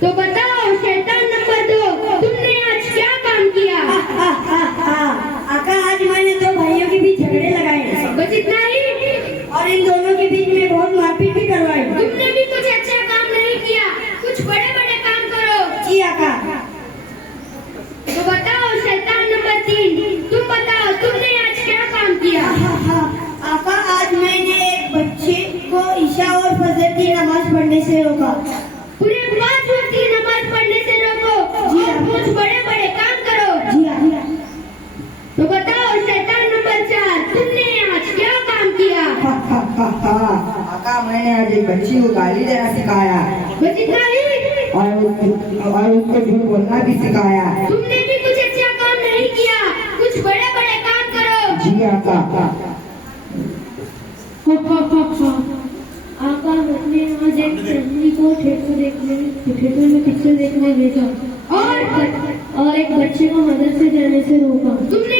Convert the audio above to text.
तो बताओ शैतान नंबर 2, तुमने आज क्या काम किया? आका, आज मैंने दो भाइयों के बीच झगड़े लगाए बस इतना ही? और इन दोनों के बीच में बहुत मारपीट भी करवाई। तुमने भी कुछ अच्छा काम नहीं किया, कुछ बड़े बड़े काम करो। जी आका। तो बताओ शैतान नंबर 3, तुम बताओ तुमने आज क्या काम किया? आका, आज मैंने एक बच्चे को ईशा और फजर की नमाज पढ़ने से रोका। पूरे 5 वक्त की नमाज पढ़ने से रोको जी और कुछ बड़े बड़े काम करो। जी आका। तो बताओ शैतान नंबर 4, तुमने आज क्या काम किया? आका, मैंने आज एक बच्ची को गाली देना सिखाया बस इतना ही? और उसको झूठ बोलना भी सिखाया। तुमने भी कुछ अच्छा काम नहीं किया, कुछ बड़े बड़े काम करो। जी आका। आका, मैंने आज एक फैमिली को थिएटर में पिक्चर देखने भेजा और एक बच्चे को मदरसे जाने से रोका। तुमने